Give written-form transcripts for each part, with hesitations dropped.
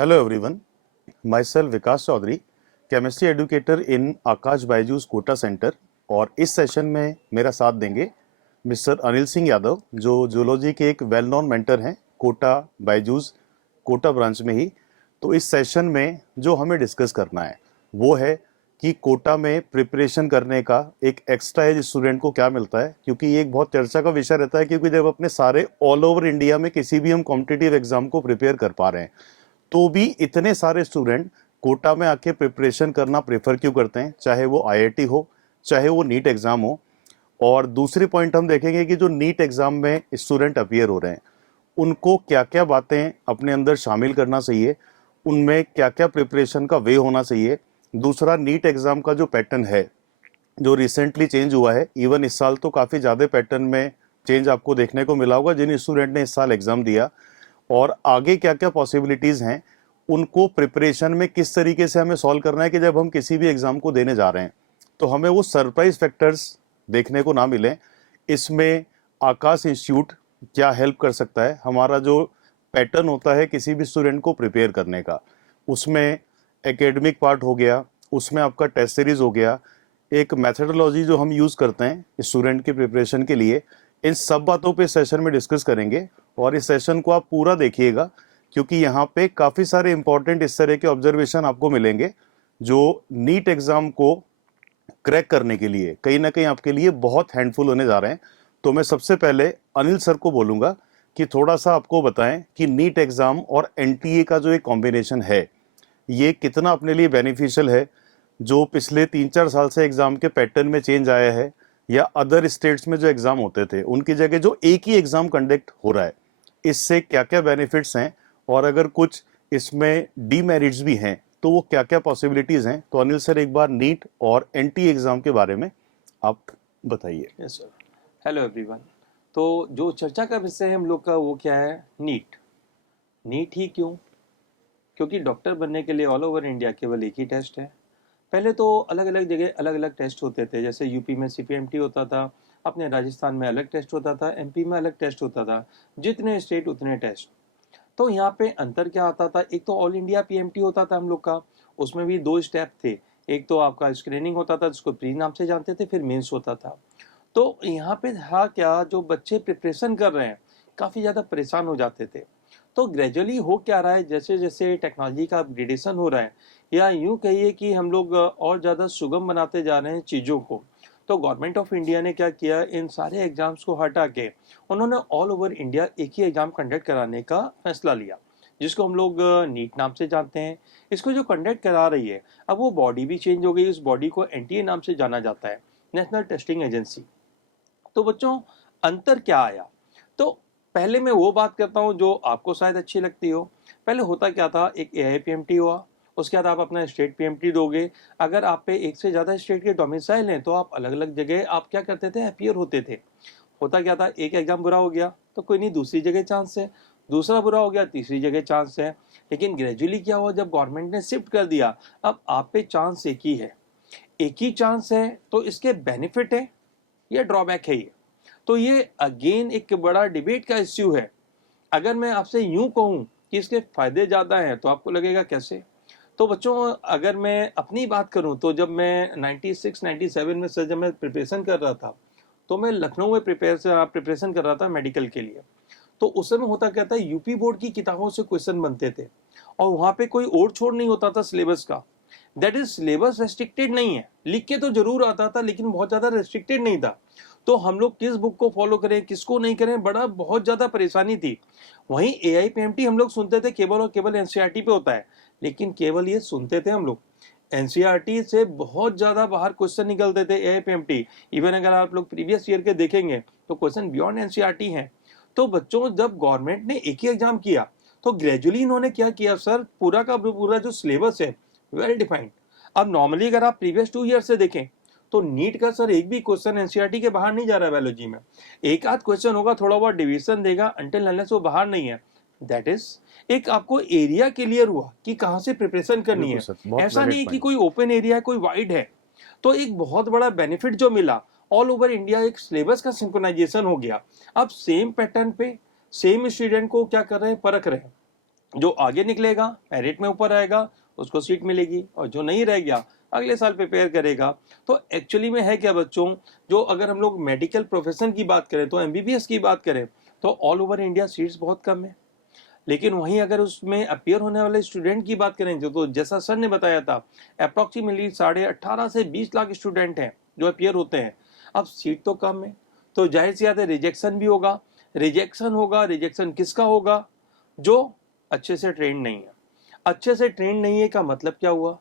Hello everyone, myself विकास Chaudhary, chemistry educator इन आकाश Byju's Kota centre. और इस session में मेरा साथ देंगे मिस्टर अनिल सिंह यादव, जो जूलॉजी के एक वेल नोन मेंटर हैं कोटा बायजूस कोटा ब्रांच में ही। तो इस सेशन में जो हमें डिस्कस करना है वो है कि कोटा में प्रिपरेशन करने का एक एक्स्ट्रा एज स्टूडेंट को क्या मिलता है, क्योंकि ये एक बहुत चर्चा का विषय रहता है। क्योंकि जब अपने सारे ऑल ओवर इंडिया में किसी भी हम कॉम्पिटिटिव एग्जाम को प्रिपेयर कर पा रहे हैं, तो भी इतने सारे स्टूडेंट कोटा में आके प्रिपरेशन करना प्रेफर क्यों करते हैं, चाहे वो आईआईटी हो, चाहे वो नीट एग्जाम हो। और दूसरी पॉइंट हम देखेंगे कि जो नीट एग्जाम में स्टूडेंट अपीयर हो रहे हैं, उनको क्या क्या बातें अपने अंदर शामिल करना चाहिए, उनमें क्या क्या प्रिपरेशन का वे होना चाहिए। दूसरा, नीट एग्जाम का जो पैटर्न है, जो रिसेंटली चेंज हुआ है, इवन इस साल तो काफ़ी ज़्यादा पैटर्न में चेंज आपको देखने को मिला होगा जिन स्टूडेंट ने इस साल एग्ज़ाम दिया। और आगे क्या क्या पॉसिबिलिटीज़ हैं, उनको प्रिपरेशन में किस तरीके से हमें सॉल्व करना है कि जब हम किसी भी एग्ज़ाम को देने जा रहे हैं तो हमें वो सरप्राइज फैक्टर्स देखने को ना मिलें। इसमें आकाश इंस्टीट्यूट क्या हेल्प कर सकता है। हमारा जो पैटर्न होता है किसी भी स्टूडेंट को प्रिपेयर करने का, उसमें एकेडमिक पार्ट हो गया, उसमें आपका टेस्ट सीरीज हो गया, एक मेथडोलॉजी जो हम यूज़ करते हैं स्टूडेंट की प्रिपरेशन के लिए, इन सब बातों पे सेशन में डिस्कस करेंगे। और इस सेशन को आप पूरा देखिएगा, क्योंकि यहाँ पे काफ़ी सारे इंपॉर्टेंट इस तरह के ऑब्जर्वेशन आपको मिलेंगे जो नीट एग्ज़ाम को क्रैक करने के लिए कहीं ना कहीं आपके लिए बहुत हैंडफुल होने जा रहे हैं। तो मैं सबसे पहले अनिल सर को बोलूँगा कि थोड़ा सा आपको बताएं कि नीट एग्ज़ाम और एनटीए का जो एक कॉम्बिनेशन है, ये कितना अपने लिए बेनिफिशियल है। जो पिछले 3-4 साल से एग्ज़ाम के पैटर्न में चेंज आया है, या अदर स्टेट्स में जो एग्ज़ाम होते थे उनकी जगह जो एक ही एग्ज़ाम कंडक्ट हो रहा है, इससे क्या क्या बेनिफिट्स हैं, और अगर कुछ इसमें डीमेरिट्स भी हैं तो वो क्या क्या पॉसिबिलिटीज़ हैं। तो अनिल सर, एक बार नीट और एनटी एग्ज़ाम के बारे में आप बताइए। Yes sir. Hello everyone. तो जो चर्चा का विषय है हम लोग का वो क्या है? नीट। नीट ही क्यों? क्योंकि डॉक्टर बनने के लिए ऑल ओवर इंडिया केवल एक ही टेस्ट है। पहले तो अलग अलग जगह अलग अलग टेस्ट होते थे, जैसे यूपी में सीपीएमटी होता था, अपने राजस्थान में अलग टेस्ट होता था, एमपी में अलग टेस्ट होता था। जितने स्टेट उतने टेस्ट। तो यहाँ पे अंतर क्या आता था? एक तो ऑल इंडिया पीएमटी होता था हम लोग का, उसमें भी दो स्टेप थे। एक तो आपका स्क्रीनिंग होता था जिसको प्री नाम से जानते थे, फिर मेंस होता था। तो यहाँ पे था क्या, जो बच्चे प्रिपरेशन कर रहे हैं काफ़ी ज़्यादा परेशान हो जाते थे। तो ग्रेजुअली हो क्या रहा है, जैसे जैसे टेक्नोलॉजी का अपग्रेडेशन हो रहा है, या यूँ कहिए कि हम लोग और ज़्यादा सुगम बनाते जा रहे हैं चीज़ों को। तो गवर्नमेंट ऑफ इंडिया ने क्या किया, इन सारे एग्ज़ाम्स को हटा के उन्होंने ऑल ओवर इंडिया एक ही एग्ज़ाम कंडक्ट कराने का फैसला लिया, जिसको हम लोग नीट नाम से जानते हैं। इसको जो कंडक्ट करा रही है, अब वो बॉडी भी चेंज हो गई। उस बॉडी को एनटीए नाम से जाना जाता है, नेशनल टेस्टिंग एजेंसी। तो बच्चों, अंतर क्या आया? तो पहले मैं वो बात करता हूँ जो आपको शायद अच्छी लगती हो। पहले होता क्या था, एक एआईपीएमटी हुआ, उसके बाद आप अपना स्टेट पीएमटी दोगे। अगर आप पे एक से ज़्यादा स्टेट के डोमिसाइल हैं तो आप अलग अलग जगह आप क्या करते थे, अपीयर होते थे। होता क्या था, एक एग्जाम बुरा हो गया तो कोई नहीं, दूसरी जगह चांस है। दूसरा बुरा हो गया, तीसरी जगह चांस है। लेकिन ग्रेजुअली क्या हुआ, जब गवर्नमेंट ने शिफ्ट कर दिया, अब आप पे चांस एक ही है। एक ही चांस है तो इसके बेनिफिट है या ड्रॉबैक है ये? तो ये अगेन एक बड़ा डिबेट का इश्यू है। अगर मैं आपसे यूं कहूं कि इसके फायदे ज़्यादा हैं तो आपको लगेगा कैसे? तो बच्चों, अगर मैं अपनी बात करूं तो जब मैं 96-97 में सर, जब मैं प्रिपरेशन कर रहा था, तो मैं लखनऊ में प्रिपरेशन कर रहा था मेडिकल के लिए। तो उस समय होता क्या था, यूपी बोर्ड की किताबों से क्वेश्चन बनते थे, और वहाँ पे कोई ओर छोड़ नहीं होता था सिलेबस का। दैट इज, सिलेबस रेस्ट्रिक्टेड नहीं है, लिख के तो जरूर आता था लेकिन बहुत ज़्यादा रेस्ट्रिक्टेड नहीं था। तो हम लोग किस बुक को फॉलो करें, किसको नहीं करें, बड़ा बहुत ज़्यादा परेशानी थी। वहीं एआईपीएमटी हम लोग सुनते थे केवल और केवल एनसीईआरटी पे होता है, लेकिन केवल ये सुनते थे हम लोग। एनसीईआरटी से बहुत ज़्यादा बाहर क्वेश्चन निकलते थे एआईपीएमटी। इवन अगर आप लोग प्रीवियस ईयर के देखेंगे तो क्वेश्चन बियॉन्ड एनसीईआरटी हैं। तो बच्चों, जब गवर्नमेंट ने एक ही एग्जाम किया तो ग्रेजुअली इन्होंने क्या किया सर, पूरा का पूरा जो सिलेबस है वेल डिफाइंड। अब नॉर्मली अगर आप प्रीवियस 2 ईयर से देखें तो नीट का सर एक भी क्वेश्चन एनसीईआरटी के बाहर नहीं जा रहा है बायोलॉजी में। एक आध क्वेश्चन होगा, थोड़ा बहुत डिवीजन देगा, अंटिल अनलेस वो बाहर नहीं है। दैट इज, एक आपको एरिया क्लियर हुआ कि कहां से प्रिपरेशन करनी बिल्कुल है। सर, बहुत ऐसा वैलिड नहीं कि पॉइंट। कोई ओपन एरिया है कोई वाइड है। तो एक बहुत बड़ा बेनिफिट जो मिला, ऑल ओवर इंडिया एक सिलेबस का सिंक्रोनाइजेशन हो गया। अब सेम पैटर्न पे सेम स्टूडेंट को क्या कर रहे हैं, परख रहे हैं। जो आगे निकलेगा, मेरिट में ऊपर आएगा, उसको सीट मिलेगी, और जो नहीं रह गया अगले साल प्रिपेयर करेगा। तो एक्चुअली में है क्या बच्चों, जो अगर हम लोग मेडिकल प्रोफेशन की बात करें, तो एमबीबीएस की बात करें, तो ऑल ओवर इंडिया सीट्स बहुत कम है। लेकिन वहीं अगर उसमें अपियर होने वाले स्टूडेंट की बात करें, जो तो जैसा सर ने बताया था, अप्रॉक्सीमेटली 18.5 से 20 लाख स्टूडेंट हैं जो अपियर होते हैं। अब सीट तो कम है, तो जाहिर सी बात है रिजेक्शन भी होगा। रिजेक्शन किसका होगा? जो अच्छे से ट्रेन नहीं है। अच्छे से ट्रेन नहीं है का मतलब क्या हुआ?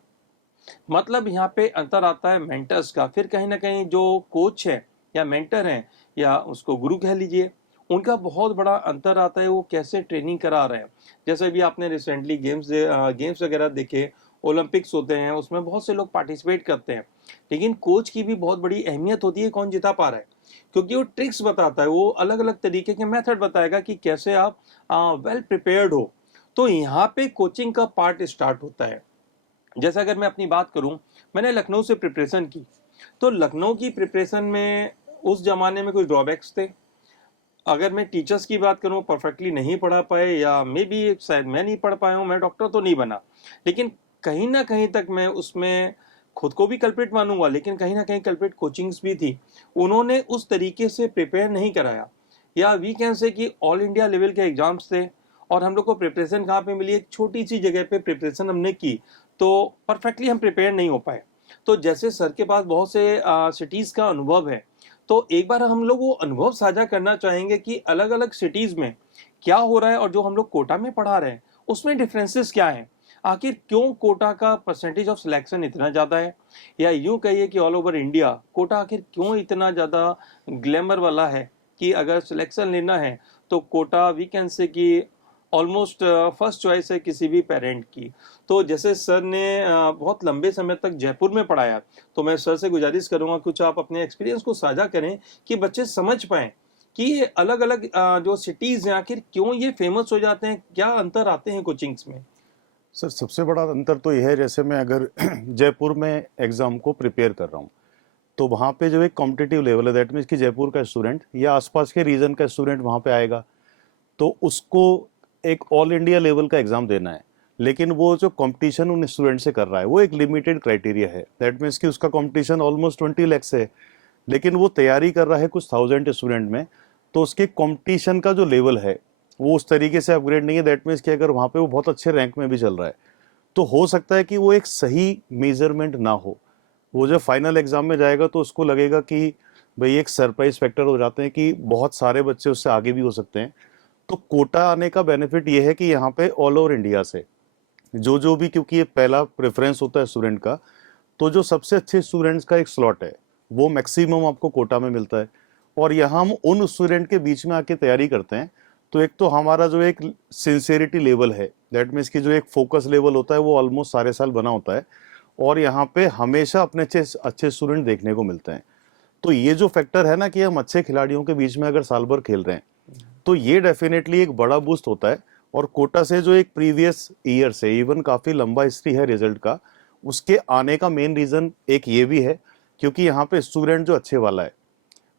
मतलब यहाँ पे अंतर आता है मेंटर्स का। फिर कहीं ना कहीं जो कोच है या मेंटर है या उसको गुरु कह लीजिए, उनका बहुत बड़ा अंतर आता है, वो कैसे ट्रेनिंग करा रहे हैं। जैसे भी आपने रिसेंटली गेम्स वगैरह देखे, ओलंपिक्स होते हैं, उसमें बहुत से लोग पार्टिसिपेट करते हैं, लेकिन कोच की भी बहुत बड़ी अहमियत होती है कौन जिता पा रहा है, क्योंकि वो ट्रिक्स बताता है, वो अलग अलग तरीके के मेथड बताएगा कि कैसे आप वेल प्रिपेयर्ड हो। तो यहाँ पे कोचिंग का पार्ट स्टार्ट होता है। जैसे अगर मैं अपनी बात करूं, मैंने लखनऊ से प्रिपरेशन की, तो लखनऊ की प्रिपरेशन में उस जमाने में कुछ ड्रॉबैक्स थे। अगर मैं टीचर्स की बात करूं, परफेक्टली नहीं पढ़ा पाए, या मे बी शायद मैं नहीं पढ़ पाया हूं, मैं डॉक्टर तो नहीं बना, लेकिन कहीं ना कहीं तक मैं उसमें खुद को भी कल्प्रिट मानूंगा, लेकिन कहीं ना कहीं कल्प्रिट कोचिंग्स भी थी। उन्होंने उस तरीके से प्रिपेयर नहीं कराया, या वी कैन से कि ऑल इंडिया लेवल के एग्जाम्स थे, और हम लोग को प्रिपरेशन कहाँ पे मिली? एक छोटी सी जगह पे प्रिपरेशन हमने की, तो परफेक्टली हम प्रिपेयर नहीं हो पाए। तो जैसे सर के पास बहुत से सिटीज़ का अनुभव है, तो एक बार हम लोग वो अनुभव साझा करना चाहेंगे कि अलग अलग सिटीज़ में क्या हो रहा है, और जो हम लोग कोटा में पढ़ा रहे हैं उसमें डिफरेंसेस क्या हैं। आखिर क्यों कोटा का परसेंटेज ऑफ सिलेक्शन इतना ज़्यादा है, या यूँ कहिए कि ऑल ओवर इंडिया कोटा आखिर क्यों इतना ज़्यादा ग्लैमर वाला है, कि अगर सिलेक्शन लेना है तो कोटा वी कैन से कि ऑलमोस्ट फर्स्ट चॉइस है किसी भी पेरेंट की। तो जैसे सर ने बहुत लंबे समय तक जयपुर में पढ़ाया, तो मैं सर से गुजारिश करूंगा कुछ आप अपने एक्सपीरियंस को साझा करें, कि बच्चे समझ पाएं कि ये अलग अलग जो सिटीज़ हैं आखिर क्यों ये फेमस हो जाते हैं, क्या अंतर आते हैं कोचिंग्स में। सर सबसे बड़ा अंतर तो यह है, जैसे मैं अगर जयपुर में एग्ज़ाम को प्रिपेयर कर रहा हूँ, तो वहाँ पे जो एक कॉम्पिटिटिव लेवल है, दैट मीन्स कि जयपुर का स्टूडेंट या आसपास के रीजन का स्टूडेंट वहाँ पे आएगा, तो उसको एक ऑल इंडिया लेवल का एग्ज़ाम देना है। लेकिन वो जो कंपटीशन उन स्टूडेंट से कर रहा है वो एक लिमिटेड क्राइटेरिया है, दैट मीन्स कि उसका कंपटीशन ऑलमोस्ट 20 लाख से है, लेकिन वो तैयारी कर रहा है कुछ थाउजेंड स्टूडेंट में। तो उसके कंपटीशन का जो लेवल है वो उस तरीके से अपग्रेड नहीं है, दैट मीन्स कि अगर वहाँ पे वो बहुत अच्छे रैंक में भी चल रहा है, तो हो सकता है कि वो एक सही मेजरमेंट ना हो। वो जब फाइनल एग्जाम में जाएगा तो उसको लगेगा कि भाई एक सरप्राइज फैक्टर हो जाते हैं कि बहुत सारे बच्चे उससे आगे भी हो सकते हैं। तो कोटा आने का बेनिफिट ये है कि यहाँ पे ऑल ओवर इंडिया से जो भी, क्योंकि ये पहला प्रेफरेंस होता है स्टूडेंट का, तो जो सबसे अच्छे स्टूडेंट्स का एक स्लॉट है वो मैक्सिमम आपको कोटा में मिलता है। और यहाँ हम उन स्टूडेंट के बीच में आके तैयारी करते हैं, तो एक तो हमारा जो एक सिंसियरिटी लेवल है, दैट मीन्स की जो एक फोकस लेवल होता है वो ऑलमोस्ट सारे साल बना होता है, और यहाँ पे हमेशा अपने अच्छे अच्छे स्टूडेंट देखने को मिलते हैं। तो ये जो फैक्टर है ना कि हम अच्छे खिलाड़ियों के बीच में अगर साल भर खेल रहे हैं, तो ये डेफिनेटली एक बड़ा बूस्ट होता है। और कोटा से जो एक प्रीवियस ईयर से इवन काफ़ी लंबा हिस्ट्री है रिजल्ट का, उसके आने का मेन रीज़न एक ये भी है, क्योंकि यहाँ पे स्टूडेंट जो अच्छे वाला है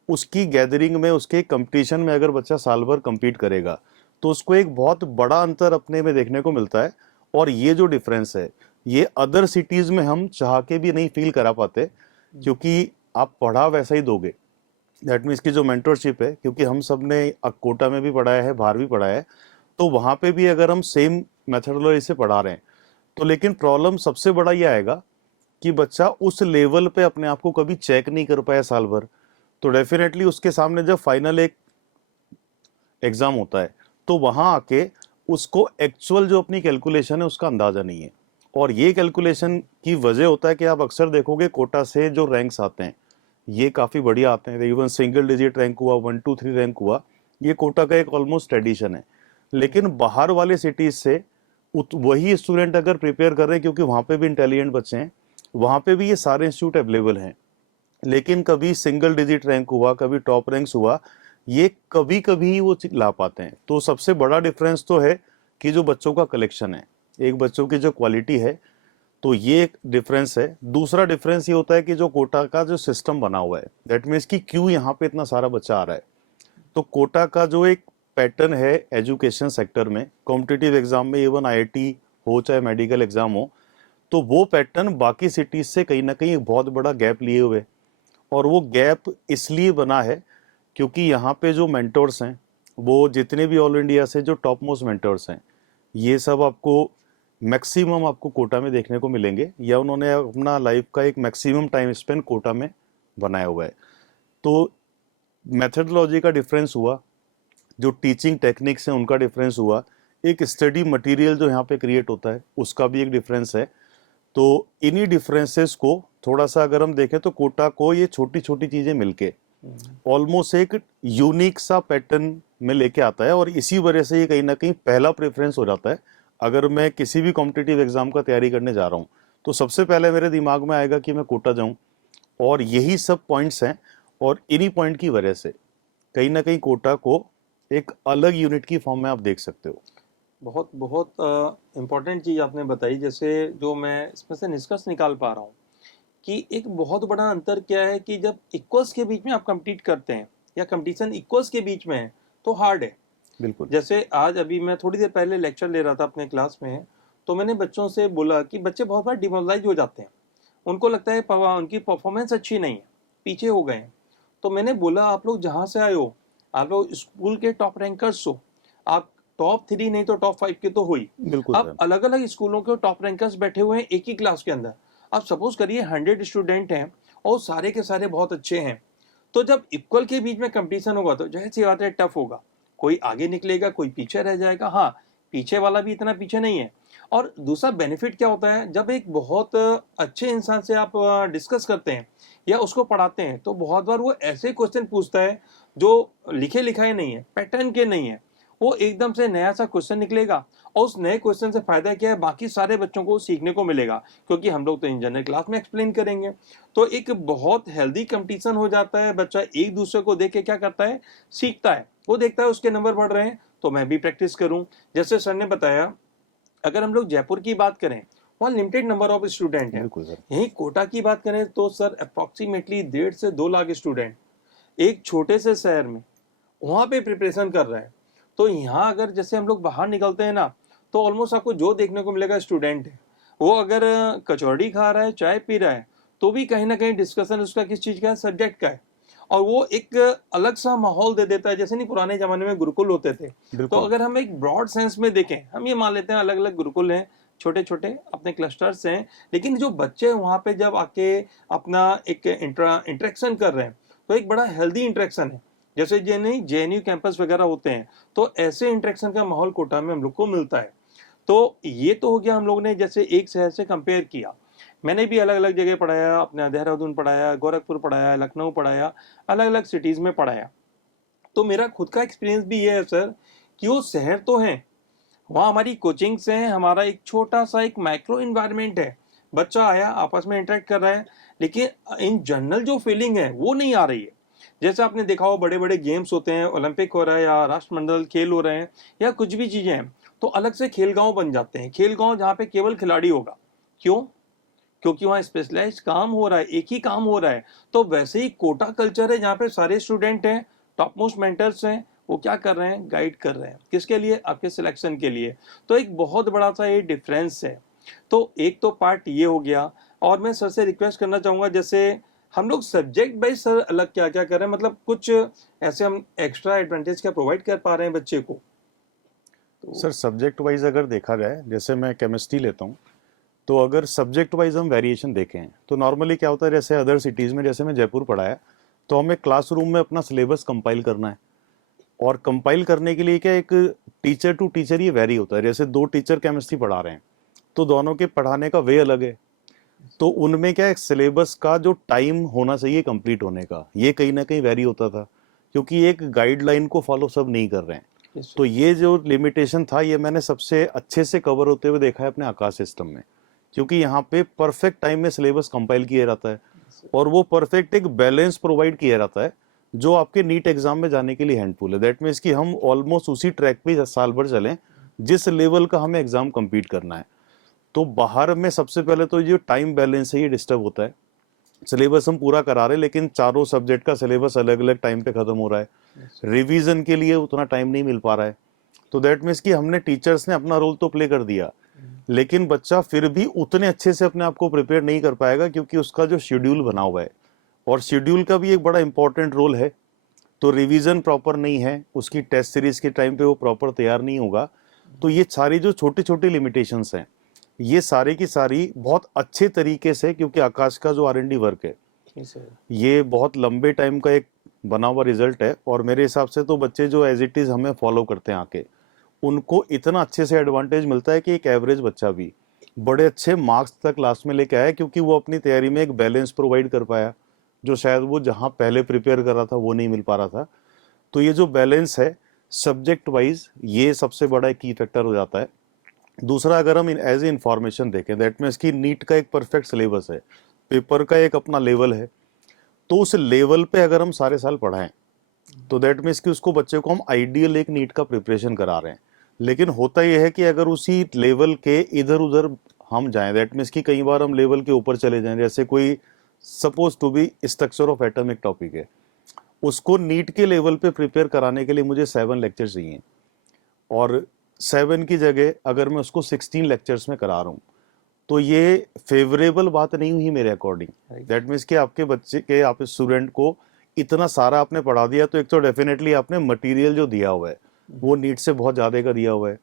उसकी गैदरिंग में, उसके कंपटीशन में अगर बच्चा साल भर compete करेगा, तो उसको एक बहुत बड़ा अंतर अपने में देखने को मिलता है। और ये जो डिफरेंस है ये अदर सिटीज़ में हम चाह के भी नहीं फील करा पाते, क्योंकि आप पढ़ा वैसा ही दोगे। दैट मीन्स की जो मेंटरशिप है, क्योंकि हम सब ने कोटा में भी पढ़ाया है, बाहर भी पढ़ाया है, तो वहाँ पे भी अगर हम सेम मेथडोलॉजी से पढ़ा रहे हैं, तो लेकिन प्रॉब्लम सबसे बड़ा ये आएगा कि बच्चा उस लेवल पे अपने आप को कभी चेक नहीं कर पाया साल भर। तो डेफिनेटली उसके सामने जब फाइनल एक एग्जाम होता है, तो वहाँ आके उसको एक्चुअल जो अपनी कैलकुलेशन है उसका अंदाजा नहीं है। और ये कैलकुलेशन की वजह होता है कि आप अक्सर देखोगे कोटा से जो रैंक्स आते हैं ये काफ़ी बढ़िया आते हैं, इवन सिंगल डिजिट रैंक हुआ, 1 2 3 रैंक हुआ, ये कोटा का एक ऑलमोस्ट ट्रेडिशन है। लेकिन बाहर वाले सिटीज से वही स्टूडेंट अगर प्रिपेयर कर रहे हैं, क्योंकि वहाँ पे भी इंटेलिजेंट बच्चे हैं, वहाँ पे भी ये सारे इंस्टीट्यूट अवेलेबल हैं, लेकिन कभी सिंगल डिजिट रैंक हुआ, कभी टॉप रैंक्स हुआ, ये कभी कभी ही वो ला पाते हैं। तो सबसे बड़ा डिफरेंस तो है कि जो बच्चों का कलेक्शन है, एक बच्चों की जो क्वालिटी है, तो ये एक डिफरेंस है। दूसरा डिफरेंस ये होता है कि जो कोटा का जो सिस्टम बना हुआ है, दैट मीन्स कि क्यों यहाँ पे इतना सारा बच्चा आ रहा है। तो कोटा का जो एक पैटर्न है एजुकेशन सेक्टर में, कॉम्पिटिटिव एग्जाम में, इवन आईआईटी हो चाहे मेडिकल एग्जाम हो, तो वो पैटर्न बाकी सिटीज से कहीं ना कहीं एक बहुत बड़ा गैप लिए हुए। और वो गैप इसलिए बना है क्योंकि यहाँ पे जो मेंटर्स हैं, वो जितने भी ऑल इंडिया से जो टॉप मोस्ट मेंटर्स हैं, ये सब आपको मैक्सिमम आपको कोटा में देखने को मिलेंगे, या उन्होंने अपना लाइफ का एक मैक्सिमम टाइम स्पेंड कोटा में बनाया हुआ है। तो मेथडोलॉजी का डिफरेंस हुआ, जो टीचिंग टेक्निक्स हैं उनका डिफरेंस हुआ, एक स्टडी मटेरियल जो यहाँ पे क्रिएट होता है उसका भी एक डिफरेंस है। तो इन्हीं डिफरेंसेस को थोड़ा सा अगर हम देखें तो कोटा को ये छोटी छोटी चीज़ें मिलके ऑलमोस्ट एक यूनिक सा पैटर्न में लेके आता है, और इसी वजह से ये कहीं ना कहीं पहला प्रेफरेंस हो जाता है। अगर मैं किसी भी कॉम्पिटिटिव एग्जाम का तैयारी करने जा रहा हूँ तो सबसे पहले मेरे दिमाग में आएगा कि मैं कोटा जाऊँ, और यही सब पॉइंट्स हैं, और इन्हीं पॉइंट की वजह से कहीं ना कहीं कोटा को एक अलग यूनिट की फॉर्म में आप देख सकते हो। बहुत बहुत इम्पोर्टेंट चीज़ आपने बताई, जैसे जो मैं इसमें से निष्कर्ष निकाल पा रहा हूँ कि एक बहुत बड़ा अंतर क्या है कि जब इक्वल्स के बीच में आप compete करते हैं या कंपटीशन इक्वल्स के बीच में है तो हार्ड है। बिल्कुल। जैसे आज अभी मैं थोड़ी देर पहले लेक्चर ले रहा था अपने क्लास में, तो मैंने बच्चों से बोला कि बच्चे बहुत बार डिमोरलाइज हो जाते हैं, उनको लगता है उनकी परफॉर्मेंस अच्छी नहीं है, पीछे हो गए हैं। तो मैंने बोला आप लोग जहाँ से आए हो, आप लोग स्कूल के टॉप रैंकर्स हो, आप टॉप 3 नहीं तो टॉप 5 के तो हो ही। बिल्कुल अब सर। अलग अलग स्कूलों के टॉप रैंकर्स बैठे हुए हैं एक ही क्लास के अंदर। अब सपोज करिए 100 स्टूडेंट हैं और सारे के सारे बहुत अच्छे हैं, तो जब इक्वल के बीच में कंपटीशन होगा तो जाहिर सी बात है टफ होगा, कोई आगे निकलेगा कोई पीछे रह जाएगा। हाँ, पीछे वाला भी इतना पीछे नहीं है। और दूसरा बेनिफिट क्या होता है, जब एक बहुत अच्छे इंसान से आप डिस्कस करते हैं या उसको पढ़ाते हैं तो बहुत बार वो ऐसे क्वेश्चन पूछता है जो लिखे लिखाए नहीं है, पैटर्न के नहीं है, वो एकदम से नया सा क्वेश्चन निकलेगा और उस नए क्वेश्चन से फायदा क्या है, बाकी सारे बच्चों को सीखने को मिलेगा, क्योंकि हम लोग तो इन जनरल क्लास में एक्सप्लेन करेंगे। तो एक बहुत हेल्दी कंपटीशन हो जाता है, बच्चा एक दूसरे को देख के क्या करता है, सीखता है। वो देखता है उसके नंबर बढ़ रहे हैं तो मैं भी प्रैक्टिस करूं। जैसे सर ने बताया, अगर हम लोग जयपुर की बात करें वहाँ लिमिटेड नंबर ऑफ स्टूडेंट हैं। बिल्कुल सर। यहीं कोटा की बात करें तो सर अप्रोक्सीमेटली 1.5 से 2 लाख स्टूडेंट एक छोटे से शहर में वहाँ पे प्रिपरेशन कर रहे हैं। तो यहाँ अगर जैसे हम लोग बाहर निकलते हैं ना, तो ऑलमोस्ट आपको जो देखने को मिलेगा स्टूडेंट है, वो अगर कचौड़ी खा रहा है, चाय पी रहा है, तो भी कहीं ना कहीं डिस्कशन उसका किस चीज़ का है, सब्जेक्ट का है। और वो एक अलग सा माहौल दे देता है, जैसे नहीं पुराने जमाने में गुरुकुल होते थे। तो बिल्कुल। अगर हम एक ब्रॉड सेंस में देखें, हम ये मान लेते हैं अलग अलग गुरुकुल हैं, छोटे छोटे अपने क्लस्टर्स हैं, लेकिन जो बच्चे वहाँ पे जब आके अपना एक इंटरेक्शन कर रहे हैं तो एक बड़ा हेल्दी इंटरेक्शन है। जैसे जेएनयू कैंपस वगैरह होते हैं, तो ऐसे इंटरेक्शन का माहौल कोटा में हम लोग को मिलता है। तो ये तो हो गया, हम लोग ने जैसे एक शहर से कंपेयर किया। मैंने भी अलग अलग जगह पढ़ाया, अपने देहरादून पढ़ाया, गोरखपुर पढ़ाया, लखनऊ पढ़ाया, अलग अलग सिटीज़ में पढ़ाया। तो मेरा खुद का एक्सपीरियंस भी ये है सर कि वो शहर तो हैं, वहाँ हमारी कोचिंग्स हैं, हमारा एक छोटा सा एक माइक्रो इन्वायरमेंट है, बच्चा आया आपस में इंटरेक्ट कर रहा है, लेकिन इन जनरल जो फीलिंग है वो नहीं आ रही है। जैसे आपने देखा हो बड़े बड़े गेम्स होते हैं, ओलंपिक हो रहा है या राष्ट्रमंडल खेल हो रहे हैं या कुछ भी चीज़ें हैं, तो अलग से खेल गांव बन जाते हैं, खेल गांव जहाँ पे केवल खिलाड़ी होगा। क्यों? क्योंकि वहाँ स्पेशलाइज्ड काम हो रहा है, एक ही काम हो रहा है। तो वैसे ही कोटा कल्चर है जहाँ पे सारे स्टूडेंट हैं, टॉप मोस्ट मेंटर्स हैं, वो क्या कर रहे हैं, गाइड कर रहे हैं, किसके लिए, आपके सिलेक्शन के लिए। तो एक बहुत बड़ा सा ये डिफरेंस है। तो एक तो पार्ट ये हो गया। और मैं सर से रिक्वेस्ट करना चाहूँगा, जैसे हम लोग सब्जेक्ट वाइज सर अलग क्या क्या कर रहे हैं, मतलब कुछ ऐसे हम एक्स्ट्रा एडवांटेज क्या प्रोवाइड कर पा रहे हैं बच्चे को? तो सर सब्जेक्ट वाइज अगर देखा जाए, जैसे मैं केमिस्ट्री लेता हूँ, तो अगर सब्जेक्ट वाइज हम वेरिएशन देखें तो नॉर्मली क्या होता है, जैसे अदर सिटीज़ में, जैसे मैं जयपुर पढ़ाया, तो हमें क्लासरूम में अपना सिलेबस कंपाइल करना है, और कंपाइल करने के लिए क्या, एक टीचर टू टीचर ये वेरी होता है। जैसे 2 टीचर केमिस्ट्री पढ़ा रहे हैं तो दोनों के पढ़ाने का वे अलग है, तो उनमें क्या, एक सिलेबस का जो टाइम होना चाहिए कंप्लीट होने का, ये कहीं ना कहीं वेरी होता था, क्योंकि एक गाइडलाइन को फॉलो सब नहीं कर रहे हैं। yes, तो ये जो लिमिटेशन था, ये मैंने सबसे अच्छे से कवर होते हुए देखा है अपने आकाश सिस्टम में, क्योंकि यहाँ पे परफेक्ट टाइम में सिलेबस कंपाइल किया जाता है, और वो परफेक्ट एक बैलेंस प्रोवाइड किया जाता है जो आपके नीट एग्जाम में जाने के लिए हैंडफुल है। दैट मीन्स कि हम ऑलमोस्ट उसी ट्रैक पे साल भर चलें जिस लेवल का हमें एग्जाम कंप्लीट करना है। तो बाहर में सबसे पहले तो ये टाइम बैलेंस है, ये डिस्टर्ब होता है। सिलेबस हम पूरा करा रहे हैं, लेकिन चारों सब्जेक्ट का सिलेबस अलग अलग टाइम पे खत्म हो रहा है, रिवीजन के लिए उतना टाइम नहीं मिल पा रहा है। तो दैट मीन्स कि हमने टीचर्स ने अपना रोल तो प्ले कर दिया, लेकिन बच्चा फिर भी उतने अच्छे से अपने आप को प्रिपेयर नहीं कर पाएगा, क्योंकि उसका जो शेड्यूल बना हुआ है, और शेड्यूल का भी एक बड़ा इंपॉर्टेंट रोल है। तो रिवीजन प्रॉपर नहीं है, उसकी टेस्ट सीरीज के टाइम पे वो प्रॉपर तैयार नहीं होगा। तो ये सारी जो छोटी छोटी लिमिटेशंस हैं, ये सारी की सारी बहुत अच्छे तरीके से, क्योंकि आकाश का जो R&D वर्क है जी सर। ये बहुत लंबे टाइम का एक बना हुआ रिजल्ट है, और मेरे हिसाब से तो बच्चे जो एज इट इज़ हमें फॉलो करते हैं आके, उनको इतना अच्छे से एडवांटेज मिलता है कि एक एवरेज बच्चा भी बड़े अच्छे मार्क्स तक लास्ट में लेके आया, क्योंकि वो अपनी तैयारी में एक बैलेंस प्रोवाइड कर पाया, जो शायद वो जहाँ पहले प्रिपेयर कर रहा था वो नहीं मिल पा रहा था। तो ये जो बैलेंस है सब्जेक्ट वाइज, ये सबसे बड़ा एक की फैक्टर हो जाता है। दूसरा, अगर हम एज ए इंफॉर्मेशन देखें, दैट मीन्स कि नीट का एक परफेक्ट सिलेबस है, पेपर का एक अपना लेवल है, तो उस लेवल पे अगर हम सारे साल पढ़ाएं तो दैट मीन्स कि उसको बच्चे को हम आइडियल एक नीट का प्रिपरेशन करा रहे हैं। लेकिन होता यह है कि अगर उसी लेवल के इधर उधर हम जाएं, दैट मीन्स कि कई बार हम लेवल के ऊपर चले जाएं, जैसे कोई suppose to be structure of atom एक टॉपिक है, उसको नीट के लेवल पे प्रिपेयर कराने के लिए मुझे 7 लेक्चर चाहिए, और 7 की जगह अगर मैं उसको 16 लेक्चर्स में करा रहा हूँ, तो ये फेवरेबल बात नहीं हुई मेरे अकॉर्डिंग। दैट मीन्स कि आपके बच्चे के, आप स्टूडेंट को इतना सारा आपने पढ़ा दिया, तो एक तो डेफिनेटली आपने मटेरियल जो दिया हुआ है वो नीट से बहुत ज़्यादा का दिया हुआ है।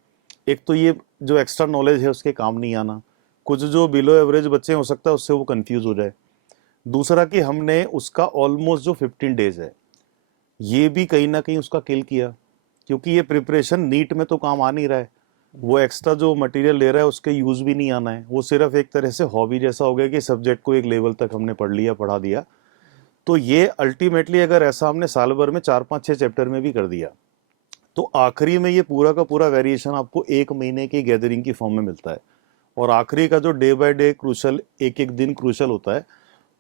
एक तो ये जो एक्स्ट्रा नॉलेज है उसके काम नहीं आना, कुछ जो बिलो एवरेज बच्चे हो सकता है उससे वो कंफ्यूज हो जाए। दूसरा कि हमने उसका ऑलमोस्ट जो 15 डेज है ये भी कहीं ना कहीं उसका किल किया, क्योंकि ये प्रिपरेशन नीट में तो काम आ नहीं रहा है, वो एक्स्ट्रा जो मटेरियल ले रहा है उसके यूज़ भी नहीं आना है, वो सिर्फ एक तरह से हॉबी जैसा हो गया कि सब्जेक्ट को एक लेवल तक हमने पढ़ लिया, पढ़ा दिया। तो ये अल्टीमेटली अगर ऐसा हमने साल भर में 4-5-6 चैप्टर में भी कर दिया, तो आखिरी में ये पूरा का पूरा वेरिएशन आपको 1 महीने की गैदरिंग की फॉर्म में मिलता है, और आखिरी का जो डे बाय डे क्रूशल, एक एक दिन क्रूशल होता है,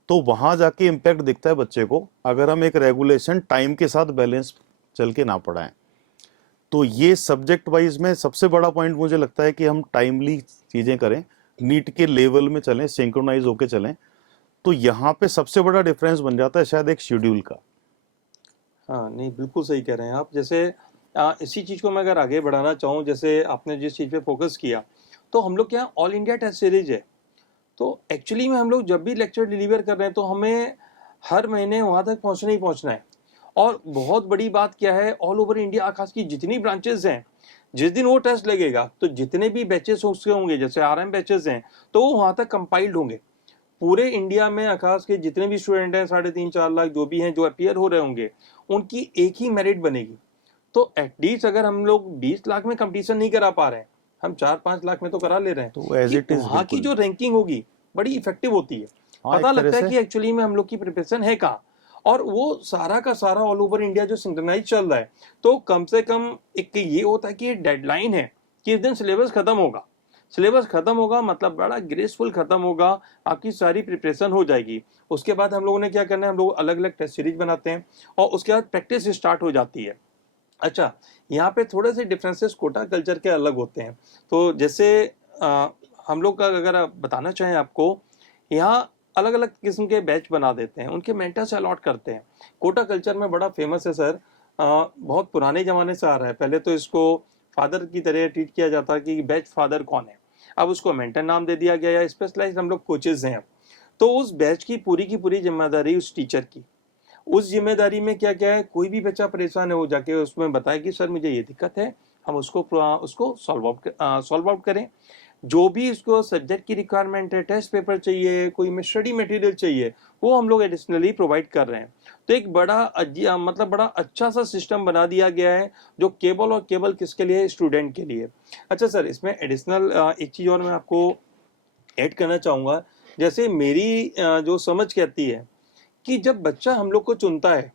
तो वहाँ जाके इम्पैक्ट दिखता है बच्चे को, अगर हम एक रेगुलेशन टाइम के साथ बैलेंस चल के ना पढ़ाएं। तो ये सब्जेक्ट वाइज में सबसे बड़ा पॉइंट मुझे लगता है कि हम टाइमली चीज़ें करें, नीट के लेवल में चलें, सिंक्रोनाइज होके चलें, तो यहाँ पे सबसे बड़ा डिफरेंस बन जाता है शायद एक शेड्यूल का। हाँ नहीं, बिल्कुल सही कह रहे हैं आप। जैसे इसी चीज़ को मैं अगर आगे बढ़ाना चाहूँ, जैसे आपने जिस चीज़ पे फोकस किया, तो हम लोग क्या ऑल इंडिया टेस्ट सीरीज है, तो एक्चुअली में हम लोग जब भी लेक्चर डिलीवर कर रहे हैं तो हमें हर महीने वहाँ तक पहुँचना ही पहुँचना है। और बहुत बड़ी बात क्या है, ऑल ओवर इंडिया खास की जितनी ब्रांचेस हैं, जिस दिन वो टेस्ट लगेगा तो जितने भी बैचेस उसके होंगे, जैसे RM बैचेस हैं, तो वो वहाँ तक कंपाइल्ड होंगे। पूरे इंडिया में आकाश के जितने भी स्टूडेंट हैं, 3.5-4 लाख जो भी हैं, जो अपीयर हो रहे होंगे, उनकी एक ही मेरिट बनेगी। तो एटलीस्ट अगर हम लोग 20 लाख में कंपटीशन नहीं करा पा रहे हैं, हम 4-5 लाख में तो करा ले रहे हैं, तो एज कि इट इज वहाँ की बिल्कुल, जो रैंकिंग होगी बड़ी इफेक्टिव होती है। हाँ, पता एक तरह लगता है से कि एक्चुअली में हम लोग की प्रिपरेशन है कहाँ, और वो सारा का सारा ऑल ओवर इंडिया जो सिंक्रोनाइज चल रहा है, तो कम से कम एक ये होता है कि डेडलाइन है कि इस दिन सिलेबस खत्म होगा। सिलेबस खत्म होगा मतलब बड़ा ग्रेसफुल खत्म होगा, आपकी सारी प्रिपरेशन हो जाएगी। उसके बाद हम लोगों ने क्या करना है, हम लोग अलग अलग टेस्ट सीरीज बनाते हैं, और उसके बाद प्रैक्टिस स्टार्ट हो जाती है। अच्छा, यहाँ पे थोड़े से डिफरेंसेस कोटा कल्चर के अलग होते हैं। तो जैसे आ, हम लोग का अगर आप बताना चाहें आपको, यहाँ अलग अलग किस्म के बैच बना देते हैं, उनके मेंटर से अलॉट करते हैं। कोटा कल्चर में बड़ा फेमस है सर, बहुत पुराने जमाने से आ रहा है। पहले तो इसको फादर की तरह ट्रीट किया जाता है कि बैच फादर कौन है, अब उसको मेंटर नाम दे दिया गया, या स्पेशलाइज हम लोग कोचेज हैं। तो उस बैच की पूरी जिम्मेदारी उस टीचर की। उस जिम्मेदारी में क्या क्या है, कोई भी बच्चा परेशान है वो जाके उसमें बताए कि सर मुझे ये दिक्कत है, हम उसको सॉल्व आउट करें। जो भी उसको सब्जेक्ट की रिक्वायरमेंट है, टेस्ट पेपर चाहिए, कोई स्टडी मटेरियल चाहिए, वो हम लोग एडिशनली प्रोवाइड कर रहे हैं। तो एक मतलब बड़ा अच्छा सा सिस्टम बना दिया गया है, जो केवल और केवल किसके लिए, स्टूडेंट के लिए। अच्छा सर, इसमें एडिशनल एक चीज़ और मैं आपको ऐड करना चाहूँगा। जैसे मेरी जो समझ कहती है कि जब बच्चा हम लोग को चुनता है,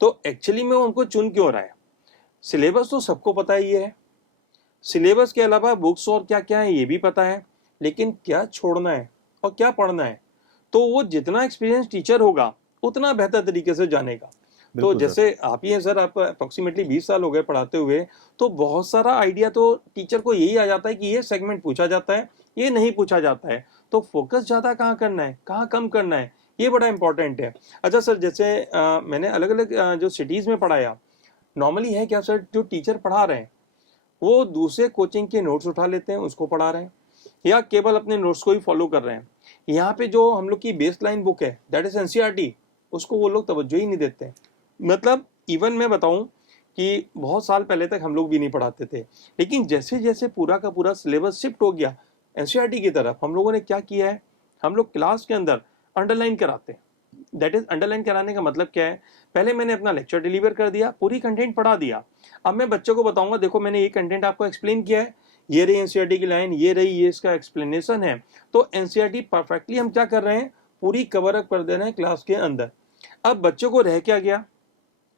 तो एक्चुअली में वो हमको चुन क्यों रहा है। सिलेबस तो सबको पता ही है, सिलेबस के अलावा बुक्स और क्या क्या है ये भी पता है, लेकिन क्या छोड़ना है और क्या पढ़ना है, तो वो जितना एक्सपीरियंस टीचर होगा उतना बेहतर तरीके से जानेगा। तो बिल्कुल सर। जैसे आप ही हैं सर, आप अप्रोक्सीमेटली 20 साल हो गए पढ़ाते हुए, तो बहुत सारा आइडिया तो टीचर को यही आ जाता है कि ये सेगमेंट पूछा जाता है, ये नहीं पूछा जाता है। तो फोकस ज़्यादा कहाँ करना है, कहाँ कम करना है, ये बड़ा इंपॉर्टेंट है। अच्छा सर, जैसे मैंने अलग अलग जो सिटीज़ में पढ़ाया, नॉर्मली है क्या सर, जो टीचर पढ़ा रहे हैं वो दूसरे कोचिंग के नोट्स उठा लेते हैं, उसको पढ़ा रहे हैं, या केवल अपने नोट्स को ही फॉलो कर रहे हैं। यहाँ पे जो हम लोग की बेस लाइन बुक है, दैट इज एनसीईआरटी, उसको वो लोग तवज्जो ही नहीं देते हैं। मतलब इवन मैं बताऊं कि बहुत साल पहले तक हम लोग भी नहीं पढ़ाते थे, लेकिन जैसे जैसे पूरा का पूरा सिलेबस शिफ्ट हो गया एनसीईआरटी की तरफ, हम लोगों ने क्या किया है, हम लोग क्लास के अंदर अंडरलाइन कराते हैं। दैट इज, अंडरलाइन कराने का मतलब क्या है, पहले मैंने अपना लेक्चर डिलीवर कर दिया, पूरी कंटेंट पढ़ा दिया, अब मैं बच्चों को बताऊंगा देखो मैंने ये कंटेंट आपको एक्सप्लेन किया है, ये रही एनसीईआरटी की लाइन, ये रही, ये इसका एक्सप्लेनेशन है। तो एनसीईआरटी परफेक्टली हम क्या कर रहे हैं, पूरी कवर अप कर दे रहे हैं क्लास के अंदर। अब बच्चों को रह क्या गया,